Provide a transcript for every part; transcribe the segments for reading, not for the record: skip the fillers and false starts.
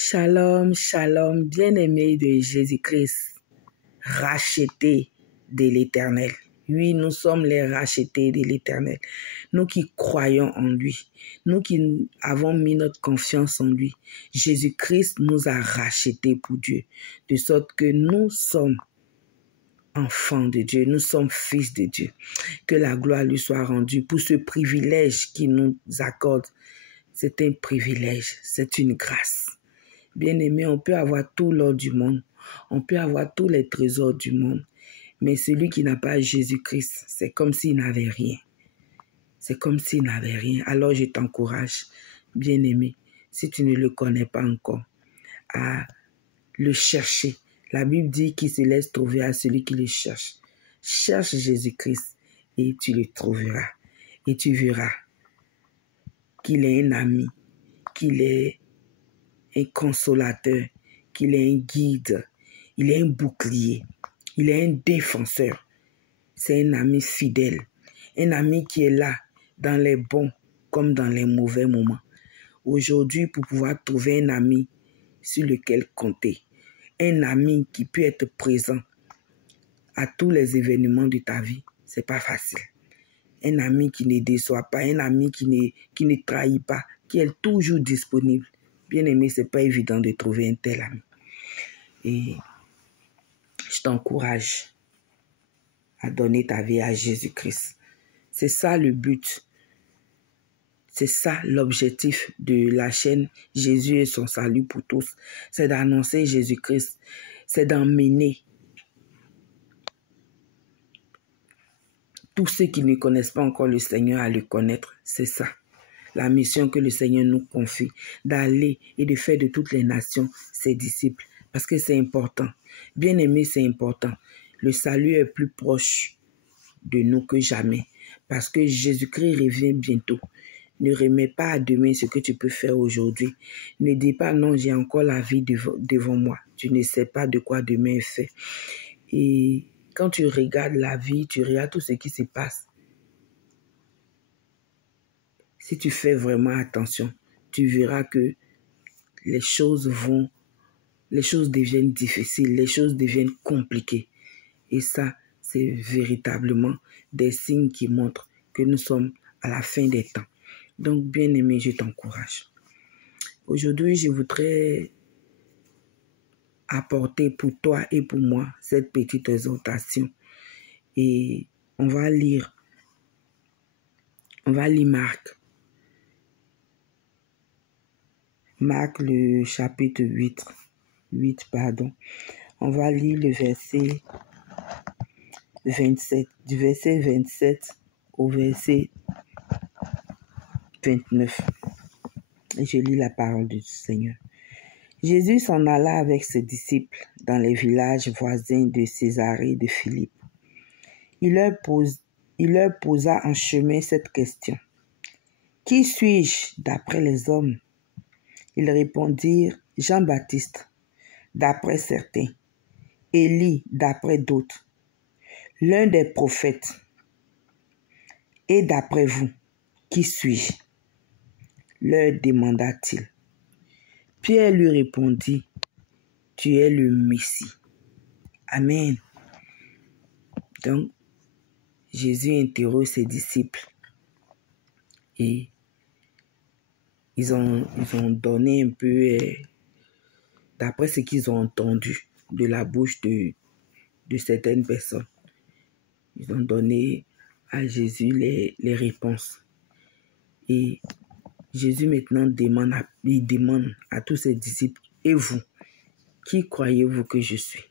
Shalom, shalom, bien-aimés de Jésus-Christ, rachetés de l'Éternel. Oui, nous sommes les rachetés de l'Éternel. Nous qui croyons en lui, nous qui avons mis notre confiance en lui. Jésus-Christ nous a rachetés pour Dieu, de sorte que nous sommes enfants de Dieu, nous sommes fils de Dieu. Que la gloire lui soit rendue pour ce privilège qu'il nous accorde. C'est un privilège, c'est une grâce. Bien-aimé, on peut avoir tout l'or du monde, on peut avoir tous les trésors du monde, mais celui qui n'a pas Jésus-Christ, c'est comme s'il n'avait rien. C'est comme s'il n'avait rien. Alors je t'encourage, bien-aimé, si tu ne le connais pas encore, à le chercher. La Bible dit qu'il se laisse trouver à celui qui le cherche. Cherche Jésus-Christ et tu le trouveras. Et tu verras qu'il est un ami, qu'il est un consolateur, qu'il est un guide, il est un bouclier, il est un défenseur. C'est un ami fidèle, un ami qui est là dans les bons comme dans les mauvais moments. Aujourd'hui, pour pouvoir trouver un ami sur lequel compter, un ami qui peut être présent à tous les événements de ta vie, c'est pas facile. Un ami qui ne déçoit pas, un ami qui ne trahit pas, qui est toujours disponible. Bien-aimé, c'est pas évident de trouver un tel ami. Et je t'encourage à donner ta vie à Jésus-Christ. C'est ça le but. C'est ça l'objectif de la chaîne Jésus et son salut pour tous. C'est d'annoncer Jésus-Christ. C'est d'emmener tous ceux qui ne connaissent pas encore le Seigneur à le connaître. C'est ça. La mission que le Seigneur nous confie, d'aller et de faire de toutes les nations ses disciples. Parce que c'est important. Bien aimé, c'est important. Le salut est plus proche de nous que jamais. Parce que Jésus-Christ revient bientôt. Ne remets pas à demain ce que tu peux faire aujourd'hui. Ne dis pas non, j'ai encore la vie devant moi. Tu ne sais pas de quoi demain est fait. Et quand tu regardes la vie, tu regardes tout ce qui se passe. Si tu fais vraiment attention, tu verras que les choses deviennent difficiles, les choses deviennent compliquées. Et ça, c'est véritablement des signes qui montrent que nous sommes à la fin des temps. Donc, bien aimé, je t'encourage. Aujourd'hui, je voudrais apporter pour toi et pour moi cette petite exhortation. Et on va lire Marc le chapitre 8, On va lire le verset 27, du verset 27 au verset 29. Et je lis la parole du Seigneur. Jésus s'en alla avec ses disciples dans les villages voisins de Césarée de Philippe. Il leur posa en chemin cette question. « Qui suis-je d'après les hommes ?» Ils répondirent « Jean-Baptiste, d'après certains, Élie, d'après d'autres, l'un des prophètes. Et d'après vous, qui suis-je » leur demanda-t-il. Pierre lui répondit « Tu es le Messie. » Amen. Donc, Jésus interroge ses disciples et ils ont donné un peu, d'après ce qu'ils ont entendu de la bouche de certaines personnes. Ils ont donné à Jésus les réponses. Et Jésus maintenant demande à tous ses disciples, « Et vous, qui croyez-vous que je suis ?»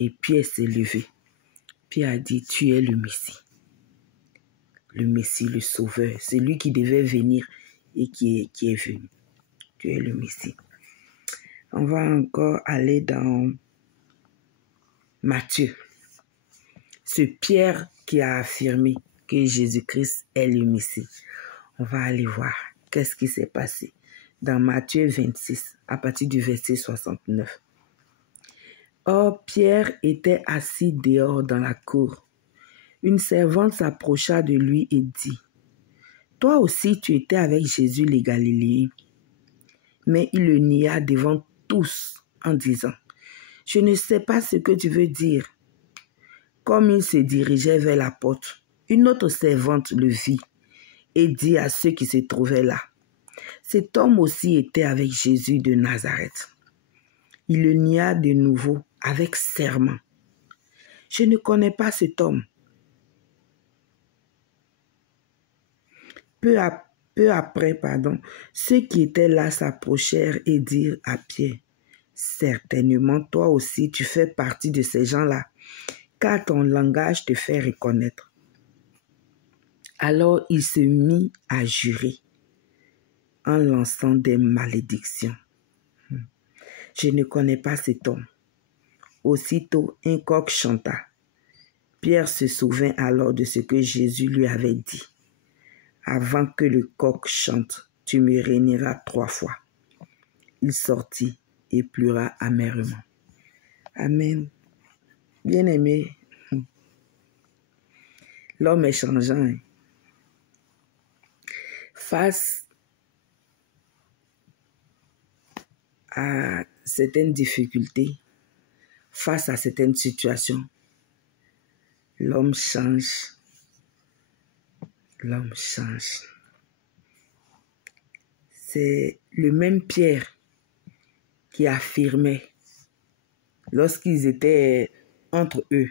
Et Pierre s'est levé. Pierre a dit, « Tu es le Messie. » Le Messie, le Sauveur, c'est lui qui devait venir et qui est venu. Tu es le Messie. On va encore aller dans Matthieu. Ce Pierre qui a affirmé que Jésus-Christ est le Messie. On va aller voir qu'est-ce qui s'est passé dans Matthieu 26, à partir du verset 69. Or, Pierre était assis dehors dans la cour. Une servante s'approcha de lui et dit, « Toi aussi tu étais avec Jésus les Galiléens. » Mais il le nia devant tous en disant, « Je ne sais pas ce que tu veux dire. » Comme il se dirigeait vers la porte, une autre servante le vit et dit à ceux qui se trouvaient là, « Cet homme aussi était avec Jésus de Nazareth. » Il le nia de nouveau avec serment. « Je ne connais pas cet homme. » Peu après, ceux qui étaient là s'approchèrent et dirent à Pierre, « Certainement, toi aussi, tu fais partie de ces gens-là, car ton langage te fait reconnaître. » Alors il se mit à jurer en lançant des malédictions. « Je ne connais pas cet homme. » Aussitôt, un coq chanta. Pierre se souvint alors de ce que Jésus lui avait dit. « Avant que le coq chante, tu me réuniras 3 fois. » Il sortit et pleura amèrement. Amen. Bien-aimé, l'homme est changeant. Face à certaines difficultés, face à certaines situations, l'homme change. L'homme change. C'est le même Pierre qui affirmait lorsqu'ils étaient entre eux,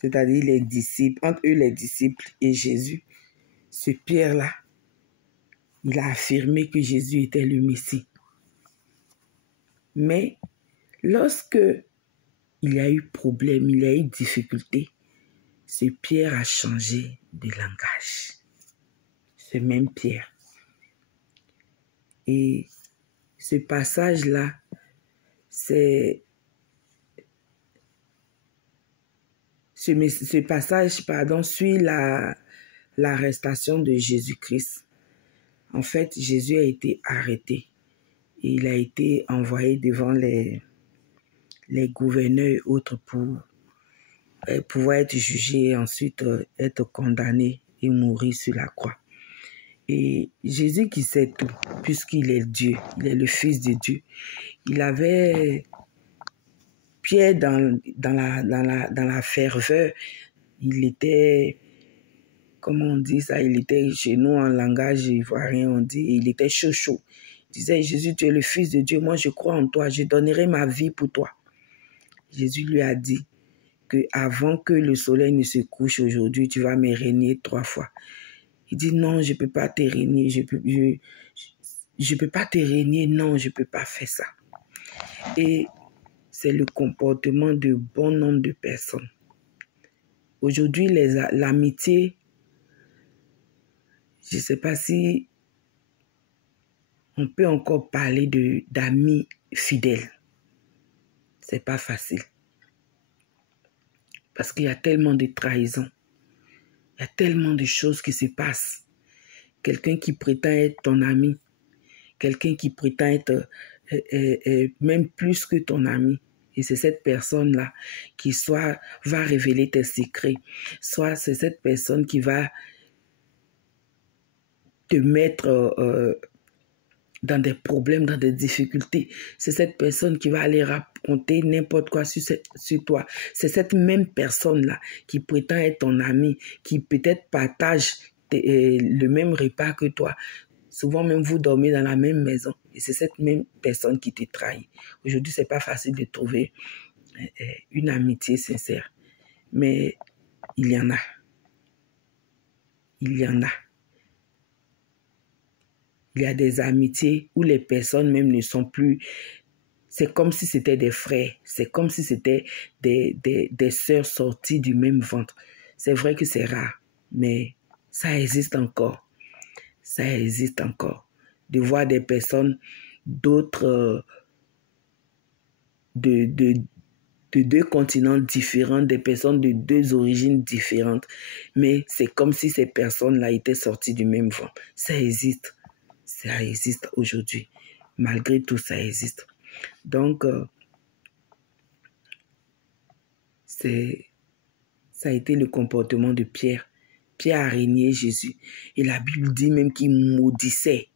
c'est-à-dire les disciples, entre eux les disciples et Jésus, ce Pierre-là, il a affirmé que Jésus était le Messie. Mais lorsque il y a eu problème, il y a eu difficulté, ce Pierre a changé de langage. Ce même Pierre. Et ce passage-là, ce passage, suit l'arrestation de Jésus-Christ. En fait, Jésus a été arrêté. Et il a été envoyé devant les gouverneurs et autres pour pouvoir être jugé et ensuite être condamné et mourir sur la croix. Et Jésus qui sait tout, puisqu'il est Dieu, il est le Fils de Dieu, il avait Pierre dans la ferveur, il était, comment on dit ça, il était chez nous en langage ivoirien, on dit, il était chaud. Il disait, Jésus, tu es le Fils de Dieu, moi je crois en toi, je donnerai ma vie pour toi. Jésus lui a dit que avant que le soleil ne se couche aujourd'hui, tu vas me régner 3 fois. Il dit, non, je ne peux pas te régner, je peux pas te régner, non, je ne peux pas faire ça. Et c'est le comportement de bon nombre de personnes. Aujourd'hui, l'amitié, je ne sais pas si on peut encore parler d'amis fidèles. Ce n'est pas facile. Parce qu'il y a tellement de trahisons. Il y a tellement de choses qui se passent. Quelqu'un qui prétend être ton ami, quelqu'un qui prétend être même plus que ton ami. Et c'est cette personne-là qui soit va révéler tes secrets, soit c'est cette personne qui va te mettre dans des problèmes, dans des difficultés. C'est cette personne qui va aller raconter n'importe quoi sur toi. C'est cette même personne-là qui prétend être ton ami, qui peut-être partage le même repas que toi. Souvent même vous dormez dans la même maison et c'est cette même personne qui te trahit. Aujourd'hui, c'est pas facile de trouver une amitié sincère, mais il y en a. Il y en a. Il y a des amitiés où les personnes même ne sont plus... C'est comme si c'était des frères. C'est comme si c'était des sœurs sorties du même ventre. C'est vrai que c'est rare, mais ça existe encore. Ça existe encore. De voir des personnes d'autres... de 2 continents différents, des personnes de 2 origines différentes. Mais c'est comme si ces personnes-là étaient sorties du même ventre. Ça existe. Ça existe aujourd'hui. Malgré tout, ça existe. Donc, ça a été le comportement de Pierre. Pierre a régné Jésus. Et la Bible dit même qu'il maudissait.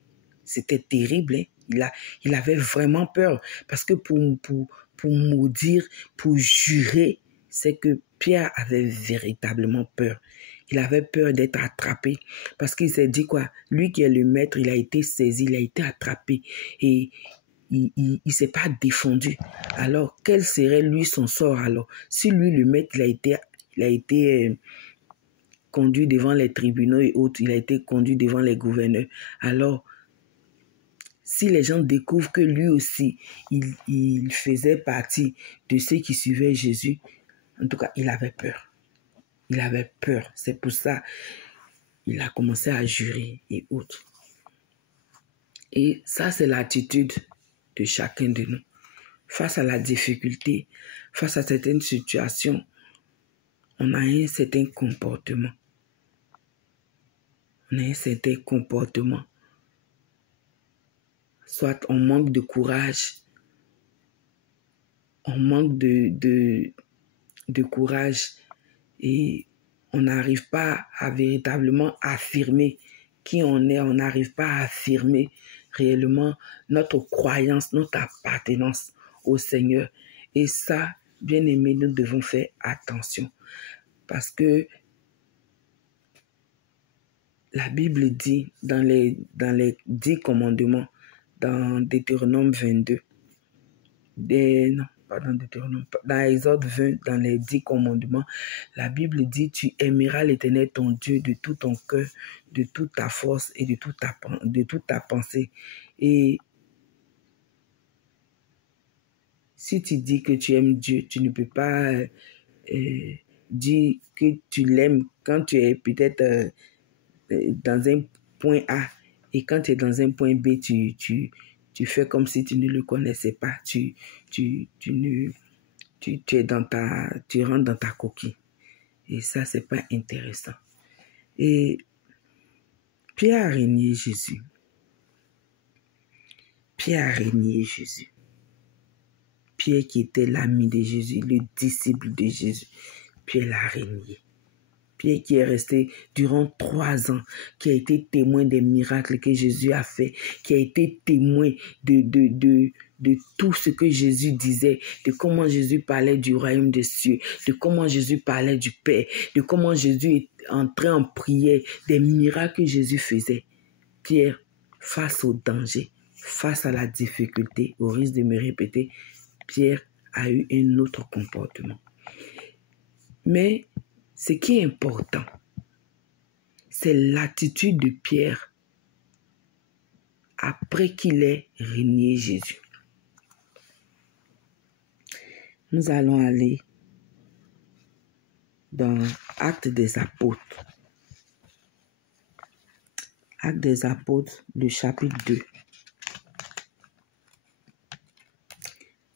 C'était terrible. Hein? il avait vraiment peur. Parce que pour maudire, pour jurer, c'est que Pierre avait véritablement peur. Il avait peur d'être attrapé. Parce qu'il s'est dit quoi? Lui qui est le maître, il a été saisi, il a été attrapé. Et il ne s'est pas défendu. Alors, quel serait lui son sort alors? Si lui, le maître, il a été conduit devant les tribunaux et autres, il a été conduit devant les gouverneurs. Alors, si les gens découvrent que lui aussi, il faisait partie de ceux qui suivaient Jésus, en tout cas, il avait peur. Il avait peur. C'est pour ça qu'il a commencé à jurer et autres. Et ça, c'est l'attitude de chacun de nous. Face à la difficulté, face à certaines situations, on a un certain comportement. On a un certain comportement. Soit on manque de courage, on manque de courage et on n'arrive pas à véritablement affirmer qui on est, on n'arrive pas à affirmer réellement notre croyance, notre appartenance au Seigneur. Et ça, bien aimé, nous devons faire attention. Parce que la Bible dit dans les 10 commandements, dans Deutéronome 22, dans Exode 20, dans les 10 commandements, la Bible dit: tu aimeras l'Éternel ton Dieu de tout ton cœur, de toute ta force et de toute ta pensée. Et si tu dis que tu aimes Dieu, tu ne peux pas dire que tu l'aimes quand tu es peut-être dans un point A et quand tu es dans un point B, tu fais comme si tu ne le connaissais pas. Tu rentres dans ta coquille. Et ça, c'est pas intéressant. Et Pierre a renié Jésus. Pierre a renié Jésus. Pierre qui était l'ami de Jésus, le disciple de Jésus. Pierre l'a renié. Pierre qui est resté durant 3 ans, qui a été témoin des miracles que Jésus a fait, qui a été témoin de tout ce que Jésus disait, de comment Jésus parlait du royaume des cieux, de comment Jésus parlait du Père, de comment Jésus entrait en prière, des miracles que Jésus faisait. Pierre, face au danger, face à la difficulté, au risque de me répéter, Pierre a eu un autre comportement. Mais ce qui est important, c'est l'attitude de Pierre après qu'il ait renié Jésus. Nous allons aller dans Actes des Apôtres. Actes des Apôtres, le chapitre 2.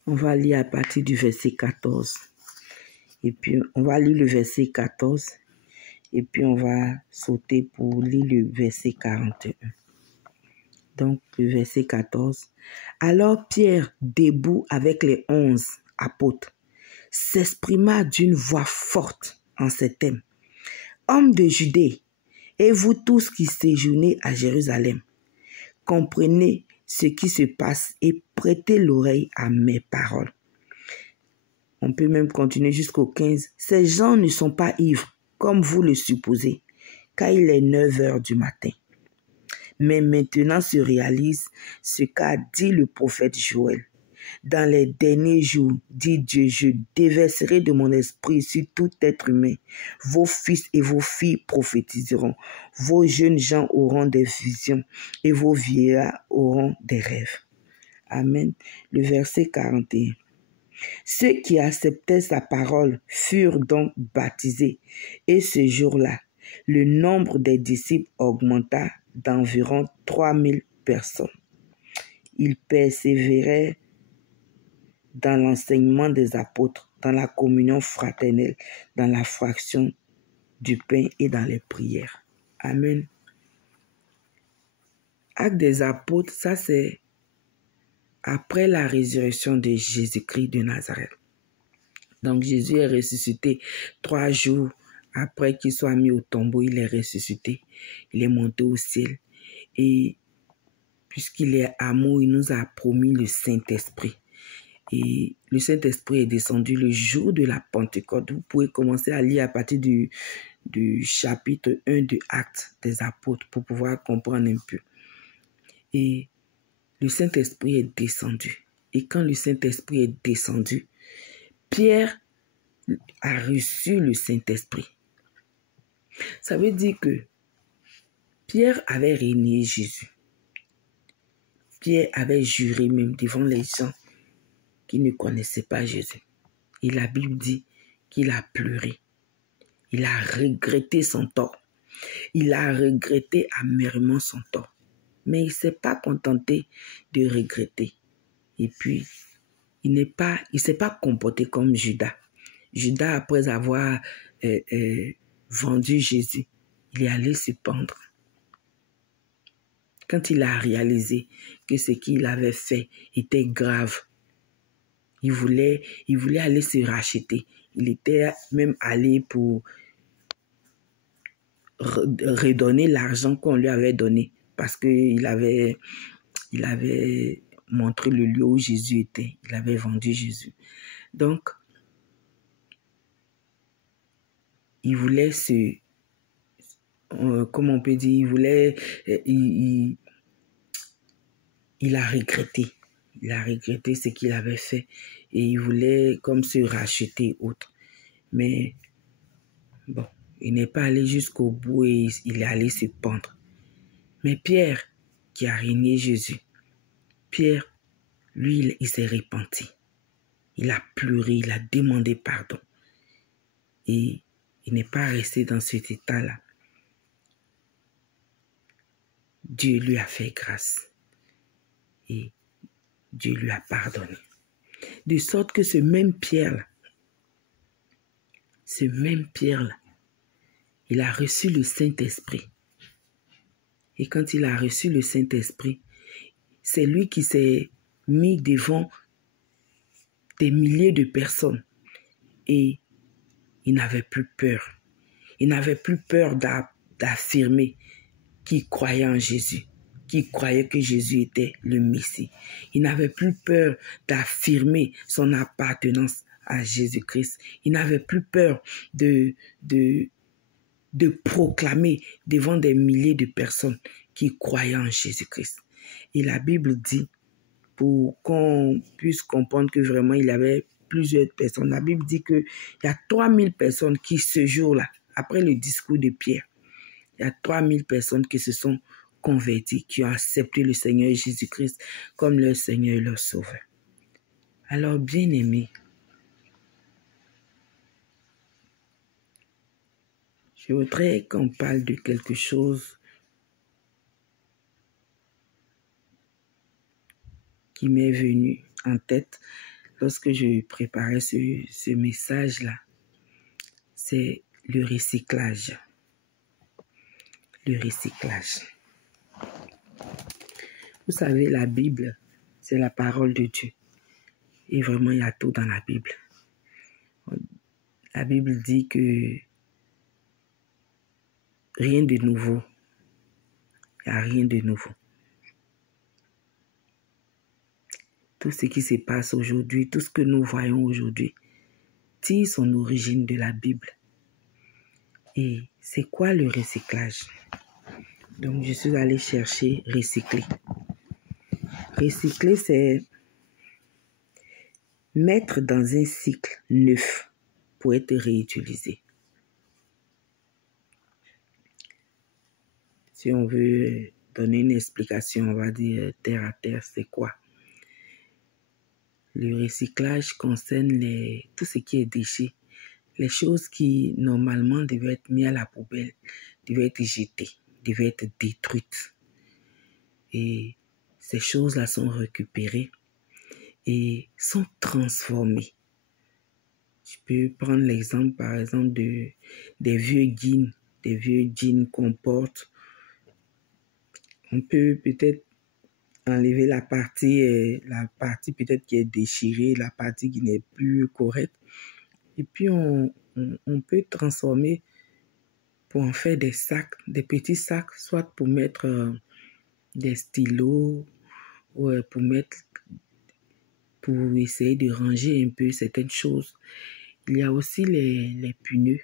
On va lire à partir du verset 14. Et puis, on va lire le verset 14. Et puis, on va sauter pour lire le verset 41. Donc, le verset 14. Alors, Pierre, debout avec les 11 apôtres, s'exprima d'une voix forte en ces termes. Hommes de Judée, et vous tous qui séjournez à Jérusalem, comprenez ce qui se passe et prêtez l'oreille à mes paroles. On peut même continuer jusqu'au 15. Ces gens ne sont pas ivres, comme vous le supposez, car il est 9 heures du matin. Mais maintenant se réalise ce qu'a dit le prophète Joël. Dans les derniers jours, dit Dieu, je déverserai de mon esprit sur tout être humain. Vos fils et vos filles prophétiseront. Vos jeunes gens auront des visions et vos vieillards auront des rêves. Amen. Le verset 41. Ceux qui acceptaient sa parole furent donc baptisés. Et ce jour-là, le nombre des disciples augmenta d'environ 3000 personnes. Ils persévéraient dans l'enseignement des apôtres, dans la communion fraternelle, dans la fraction du pain et dans les prières. Amen. Actes des apôtres, ça c'est après la résurrection de Jésus-Christ de Nazareth. Donc Jésus est ressuscité 3 jours après qu'il soit mis au tombeau, il est ressuscité. Il est monté au ciel. Et puisqu'il est amour, il nous a promis le Saint-Esprit. Et le Saint-Esprit est descendu le jour de la Pentecôte. Vous pouvez commencer à lire à partir du chapitre 1 de Actes des Apôtres pour pouvoir comprendre un peu. Et le Saint-Esprit est descendu. Et quand le Saint-Esprit est descendu, Pierre a reçu le Saint-Esprit. Ça veut dire que Pierre avait renié Jésus. Pierre avait juré même devant les gens qui ne connaissaient pas Jésus. Et la Bible dit qu'il a pleuré. Il a regretté son tort. Il a regretté amèrement son tort. Mais il ne s'est pas contenté de regretter. Et puis, il ne s'est pas comporté comme Judas. Judas, après avoir vendu Jésus, il est allé se pendre. Quand il a réalisé que ce qu'il avait fait était grave, il voulait aller se racheter. Il était même allé pour redonner l'argent qu'on lui avait donné parce qu'il avait montré le lieu où Jésus était. Il avait vendu Jésus. Donc, il voulait comment on peut dire, il a regretté. Il a regretté ce qu'il avait fait et il voulait comme se racheter autre. Mais bon, il n'est pas allé jusqu'au bout et il est allé se pendre. Mais Pierre, qui a renié Jésus, Pierre, lui, il s'est repenti. Il a pleuré, il a demandé pardon. Et il n'est pas resté dans cet état-là. Dieu lui a fait grâce. Et Dieu lui a pardonné. De sorte que ce même Pierre-là, il a reçu le Saint-Esprit. Et quand il a reçu le Saint-Esprit, c'est lui qui s'est mis devant des milliers de personnes. Et il n'avait plus peur. Il n'avait plus peur d'affirmer qu'il croyait en Jésus, qu'il croyait que Jésus était le Messie. Il n'avait plus peur d'affirmer son appartenance à Jésus-Christ. Il n'avait plus peur de proclamer devant des milliers de personnes qui croyaient en Jésus-Christ. Et la Bible dit, pour qu'on puisse comprendre que vraiment il y avait plusieurs personnes, la Bible dit qu'il y a 3000 personnes qui ce jour-là, après le discours de Pierre, il y a 3000 personnes qui se sont converties, qui ont accepté le Seigneur Jésus-Christ comme leur Seigneur et leur Sauveur. Alors, bien-aimés, je voudrais qu'on parle de quelque chose qui m'est venu en tête lorsque je préparais ce message-là. C'est le recyclage. Le recyclage. Vous savez, la Bible, c'est la parole de Dieu. Et vraiment, il y a tout dans la Bible. La Bible dit que rien de nouveau. Il n'y a rien de nouveau. Tout ce qui se passe aujourd'hui, tout ce que nous voyons aujourd'hui, tire son origine de la Bible. Et c'est quoi le recyclage? Donc, je suis allée chercher recycler. Recycler, c'est mettre dans un cycle neuf pour être réutilisé. Si on veut donner une explication, on va dire terre à terre, c'est quoi? Le recyclage concerne tout ce qui est déchets. Les choses qui, normalement, devaient être mises à la poubelle, devaient être jetées, devaient être détruites. Et ces choses-là sont récupérées et sont transformées. Je peux prendre l'exemple, par exemple, des vieux jeans qu'on porte. On peut peut-être enlever la partie peut-être qui est déchirée, la partie qui n'est plus correcte. Et puis, on peut transformer pour en faire des sacs, des petits sacs, soit pour mettre des stylos pour essayer de ranger un peu certaines choses. Il y a aussi les pneus.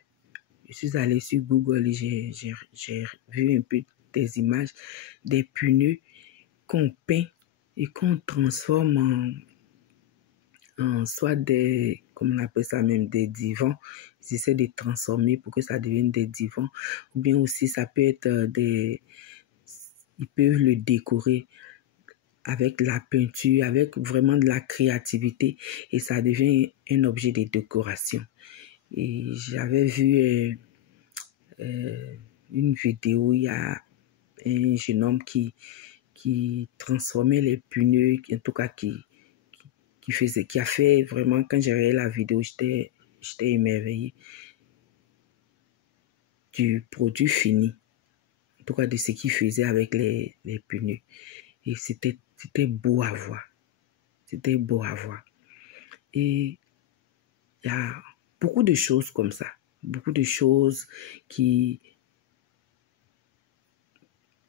Je suis allée sur Google et j'ai vu un peu des images des pneus qu'on peint et qu'on transforme en soit des, comme on appelle ça même, des divans. Ils essaient de transformer pour que ça devienne des divans. Ou bien aussi, ça peut être ils peuvent le décorer avec la peinture, avec vraiment de la créativité et ça devient un objet de décoration. Et j'avais vu une vidéo, il y a un jeune homme qui transformait les pneus, en tout cas qui a fait vraiment, quand j'ai regardé la vidéo, j'étais émerveillé du produit fini, en tout cas de ce qu'il faisait avec les pneus. Et c'était beau à voir. C'était beau à voir. Et il y a beaucoup de choses comme ça. Beaucoup de choses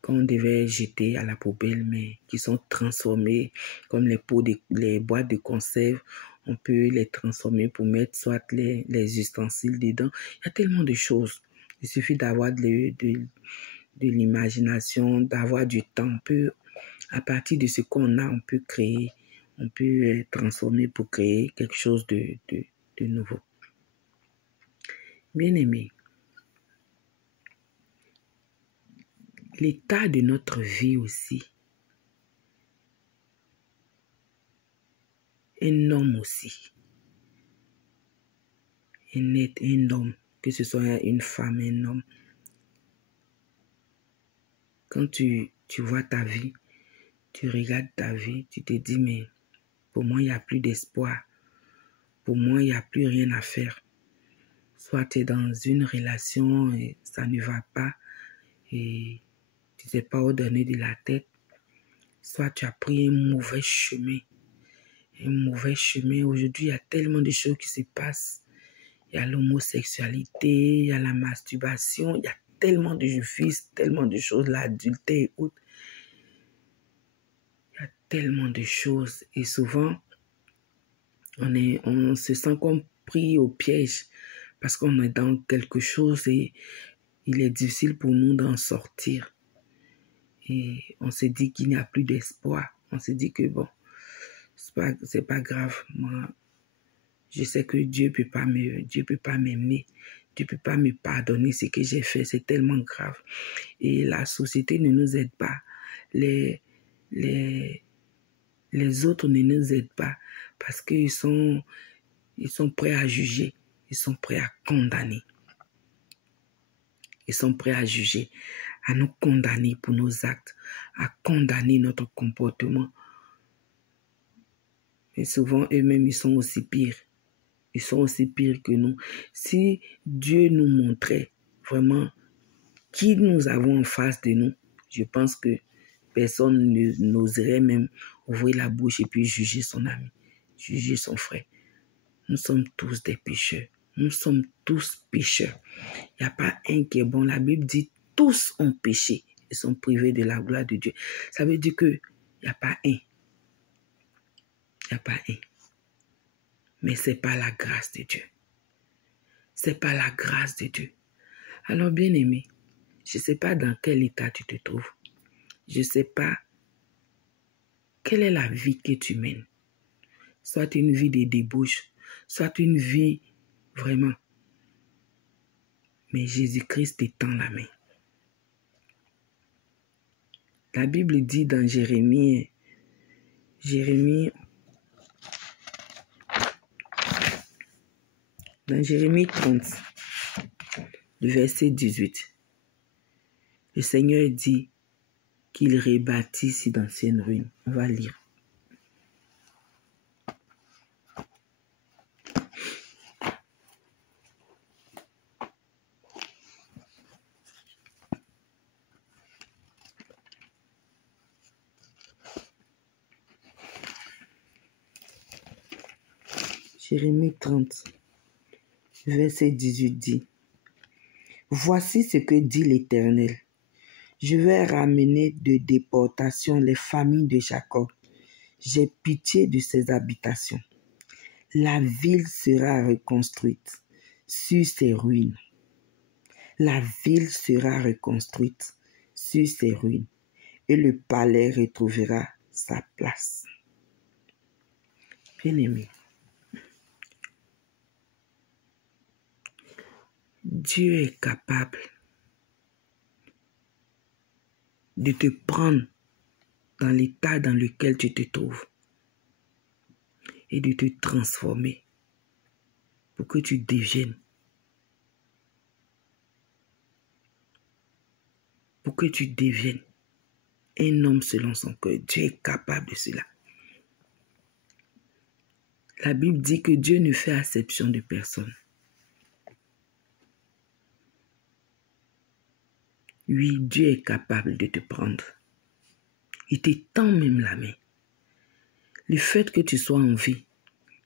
qu'on devait jeter à la poubelle, mais qui sont transformées, comme les boîtes de conserve. On peut les transformer pour mettre soit les ustensiles dedans. Il y a tellement de choses. Il suffit d'avoir de l'imagination, d'avoir du temps. À partir de ce qu'on a, on peut créer, on peut transformer pour créer quelque chose de nouveau. Bien-aimés, l'état de notre vie aussi, un homme aussi, un homme, que ce soit une femme, un homme, quand tu vois ta vie, tu regardes ta vie, tu te dis, mais pour moi, il n'y a plus d'espoir. Pour moi, il n'y a plus rien à faire. Soit tu es dans une relation et ça ne va pas et tu ne sais pas où donner de la tête. Soit tu as pris un mauvais chemin. Un mauvais chemin. Aujourd'hui, il y a tellement de choses qui se passent. Il y a l'homosexualité, il y a la masturbation, il y a tellement de vices, tellement de choses, l'adultère et autres. Il y a tellement de choses. Et souvent, on se sent comme pris au piège parce qu'on est dans quelque chose et il est difficile pour nous d'en sortir. Et on se dit qu'il n'y a plus d'espoir. On se dit que bon, c'est pas grave. Moi, je sais que Dieu peut pas m'aimer. Dieu peut pas me pardonner ce que j'ai fait. C'est tellement grave. Et la société ne nous aide pas. Les autres ne nous aident pas parce qu'ils sont prêts à juger. Ils sont prêts à condamner. Ils sont prêts à juger, à nous condamner pour nos actes, à condamner notre comportement. Et souvent, eux-mêmes, ils sont aussi pires. Ils sont aussi pires que nous. Si Dieu nous montrait vraiment qui nous avons en face de nous, je pense que personne n'oserait même ouvrir la bouche et puis juger son ami, juger son frère. Nous sommes tous des pécheurs. Nous sommes tous pécheurs. Il n'y a pas un qui est bon. La Bible dit tous ont péché et sont privés de la gloire de Dieu. Ça veut dire qu'il n'y a pas un. Il n'y a pas un. Mais ce n'est pas la grâce de Dieu. Ce n'est pas la grâce de Dieu. Alors, bien-aimé, je ne sais pas dans quel état tu te trouves. Je ne sais pas quelle est la vie que tu mènes. Soit une vie de débauche, soit une vie vraiment. Mais Jésus-Christ t'étend la main. La Bible dit dans Jérémie 30, le verset 18, le Seigneur dit qu'il rebâtit ses d'anciennes ruines. On va lire. Jérémie 30, verset 18 dit, « Voici ce que dit l'Éternel. Je vais ramener de déportation les familles de Jacob. J'ai pitié de ses habitations. La ville sera reconstruite sur ses ruines. La ville sera reconstruite sur ses ruines et le palais retrouvera sa place. Bien-aimé, Dieu est capable de te prendre dans l'état dans lequel tu te trouves et de te transformer pour que tu deviennes, un homme selon son cœur. Dieu est capable de cela. La Bible dit que Dieu ne fait acception de personne. Oui, Dieu est capable de te prendre. Il te tend même la main. Le fait que tu sois en vie,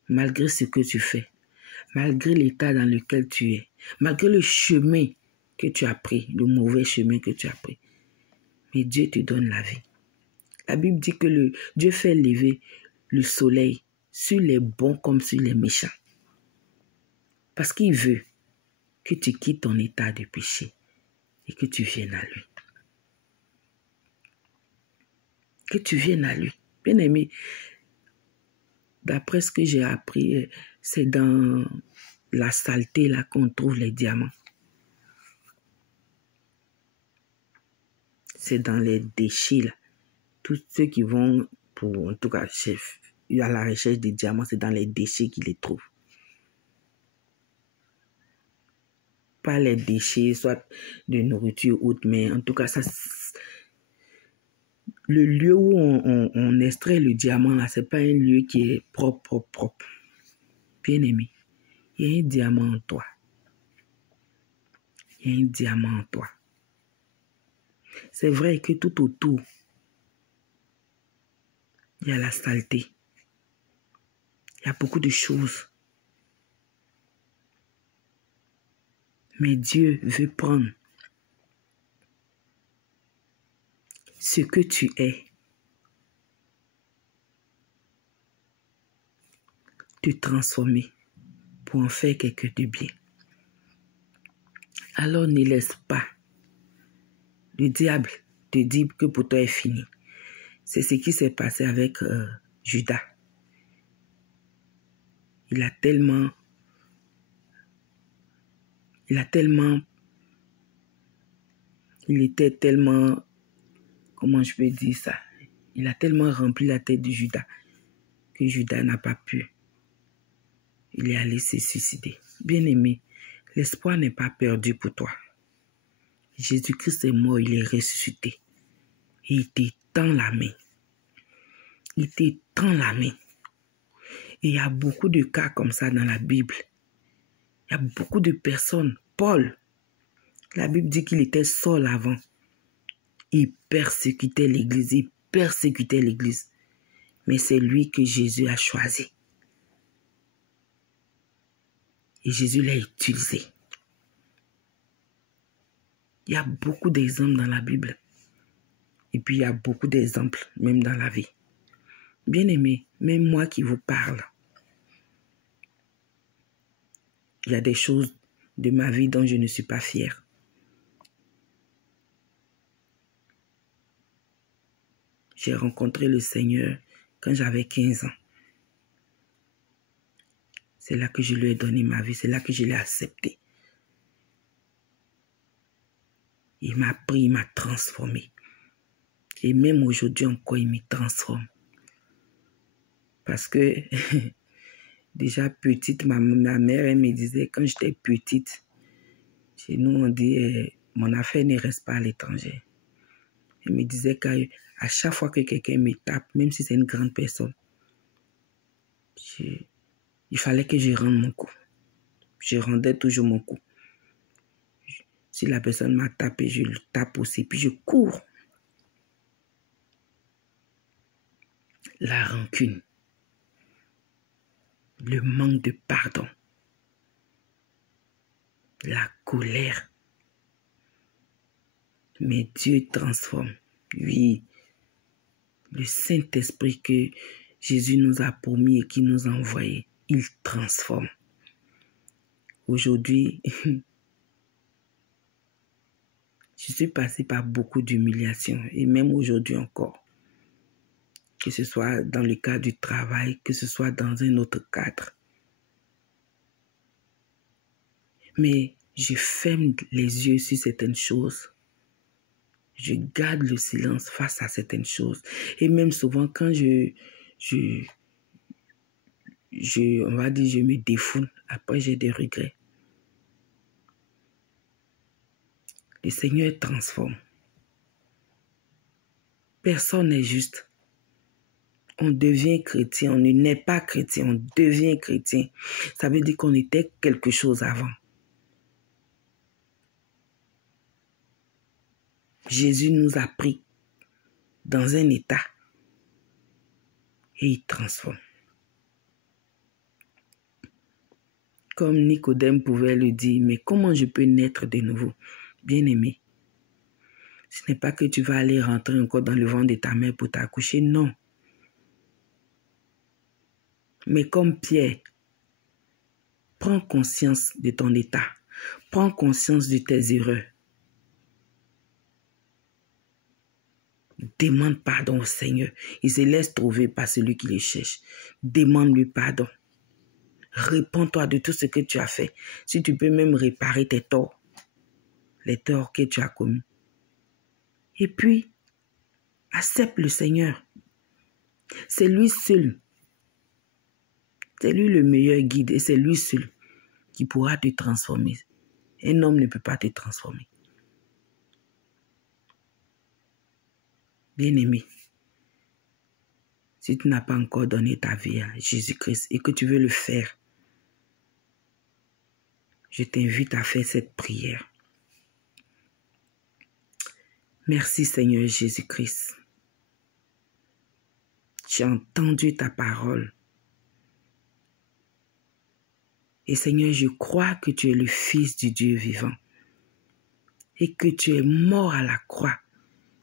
malgré ce que tu fais, malgré l'état dans lequel tu es, malgré le chemin que tu as pris, le mauvais chemin que tu as pris, mais Dieu te donne la vie. La Bible dit que Dieu fait lever le soleil sur les bons comme sur les méchants. Parce qu'il veut que tu quittes ton état de péché et que tu viennes à lui. Que tu viennes à lui. Bien aimé, d'après ce que j'ai appris, c'est dans la saleté là qu'on trouve les diamants. C'est dans les déchets là. Tous ceux qui vont pour, en tout cas, à la recherche des diamants, c'est dans les déchets qu'ils les trouvent. Pas les déchets, soit de nourriture ou autre, mais en tout cas, ça, le lieu où on extrait le diamant, là, c'est pas un lieu qui est propre. Bien aimé, il y a un diamant en toi. Il y a un diamant en toi. C'est vrai que tout autour, il y a la saleté. Il y a beaucoup de choses. Mais Dieu veut prendre ce que tu es, te transformer pour en faire quelque chose de bien. Alors ne laisse pas le diable te dire que pour toi est fini. C'est ce qui s'est passé avec Judas. Il était tellement, comment je peux dire ça? Il a tellement rempli la tête de Judas que Judas n'a pas pu. Il est allé se suicider. Bien-aimé, l'espoir n'est pas perdu pour toi. Jésus-Christ est mort, il est ressuscité. Et il te tend la main. Il te tend la main. Et il y a beaucoup de cas comme ça dans la Bible. Il y a beaucoup de personnes. Paul, la Bible dit qu'il était seul avant. Il persécutait l'Église. Mais c'est lui que Jésus a choisi. Et Jésus l'a utilisé. Il y a beaucoup d'exemples dans la Bible. Et puis il y a beaucoup d'exemples même dans la vie. Bien-aimé, même moi qui vous parle, il y a des choses de ma vie dont je ne suis pas fière. J'ai rencontré le Seigneur quand j'avais 15 ans. C'est là que je lui ai donné ma vie, c'est là que je l'ai accepté. Il m'a pris, il m'a transformé. Et même aujourd'hui encore, il me transforme. Parce que déjà petite, ma mère, elle me disait, quand j'étais petite, chez nous on dit, mon affaire ne reste pas à l'étranger. Elle me disait qu'à chaque fois que quelqu'un me tape, même si c'est une grande personne, il fallait que je rende mon coup. Je rendais toujours mon coup. Si la personne m'a tapé, je le tape aussi, puis je cours. La rancune, le manque de pardon, la colère Mais Dieu transforme. Oui, le Saint-Esprit que Jésus nous a promis et qui nous a envoyé, il transforme. Aujourd'hui, je suis passée par beaucoup d'humiliations et même aujourd'hui encore. Que ce soit dans le cadre du travail, que ce soit dans un autre cadre. Mais je ferme les yeux sur certaines choses. Je garde le silence face à certaines choses. Et même souvent quand on va dire, je me défoule, après j'ai des regrets. Le Seigneur transforme. Personne n'est juste. On devient chrétien, on ne naît pas chrétien, on devient chrétien. Ça veut dire qu'on était quelque chose avant. Jésus nous a pris dans un état et il transforme. Comme Nicodème pouvait le dire, mais comment je peux naître de nouveau? Bien-aimé, ce n'est pas que tu vas aller rentrer encore dans le ventre de ta mère pour t'accoucher, non. Mais comme Pierre, prends conscience de ton état. Prends conscience de tes erreurs. Demande pardon au Seigneur. Il se laisse trouver par celui qui le cherche. Demande-lui pardon. Réponds-toi de tout ce que tu as fait. Si tu peux même réparer tes torts. Les torts que tu as commis. Et puis, accepte le Seigneur. C'est lui seul. C'est lui le meilleur guide et c'est lui seul qui pourra te transformer. Un homme ne peut pas te transformer. Bien-aimé, si tu n'as pas encore donné ta vie à Jésus-Christ et que tu veux le faire, je t'invite à faire cette prière. Merci Seigneur Jésus-Christ. J'ai entendu ta parole. Et Seigneur, je crois que tu es le Fils du Dieu vivant et que tu es mort à la croix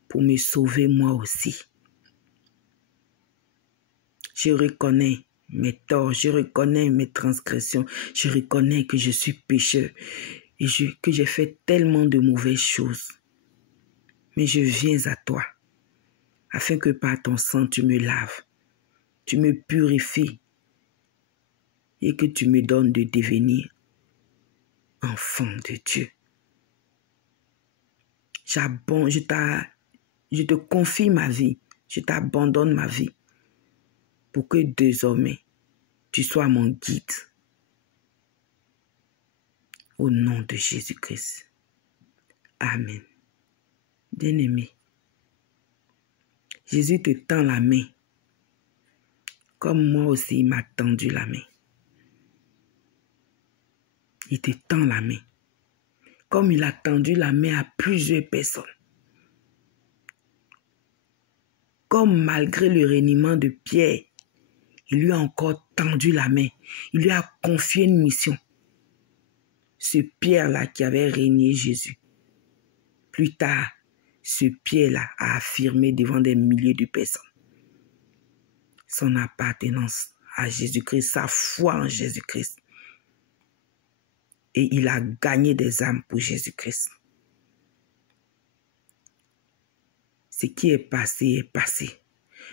pour me sauver moi aussi. Je reconnais mes torts, je reconnais mes transgressions, je reconnais que je suis pécheur et que j'ai fait tellement de mauvaises choses. Mais je viens à toi afin que par ton sang tu me laves, tu me purifies et que tu me donnes de devenir enfant de Dieu. Je te confie ma vie, je t'abandonne ma vie pour que désormais tu sois mon guide. Au nom de Jésus-Christ. Amen. Bien-aimé, Jésus te tend la main, comme moi aussi il m'a tendu la main. Il te tend la main, comme il a tendu la main à plusieurs personnes. Comme malgré le reniement de Pierre, il lui a encore tendu la main. Il lui a confié une mission. Ce Pierre-là qui avait régné Jésus. Plus tard, ce Pierre-là a affirmé devant des milliers de personnes son appartenance à Jésus-Christ, sa foi en Jésus-Christ. Et il a gagné des âmes pour Jésus-Christ. Ce qui est passé.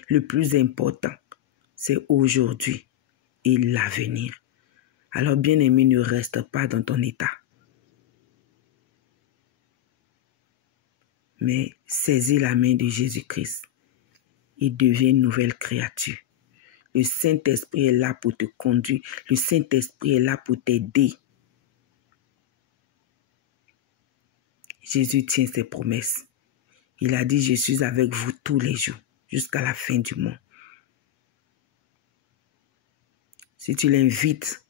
Le plus important, c'est aujourd'hui et l'avenir. Alors, bien-aimé, ne reste pas dans ton état. Mais saisis la main de Jésus-Christ et deviens une nouvelle créature. Le Saint-Esprit est là pour te conduire. Le Saint-Esprit est là pour t'aider. Jésus tient ses promesses. Il a dit, je suis avec vous tous les jours, jusqu'à la fin du monde. Si tu l'invites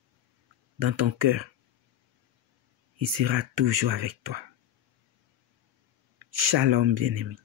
dans ton cœur, il sera toujours avec toi. Shalom, bien-aimé.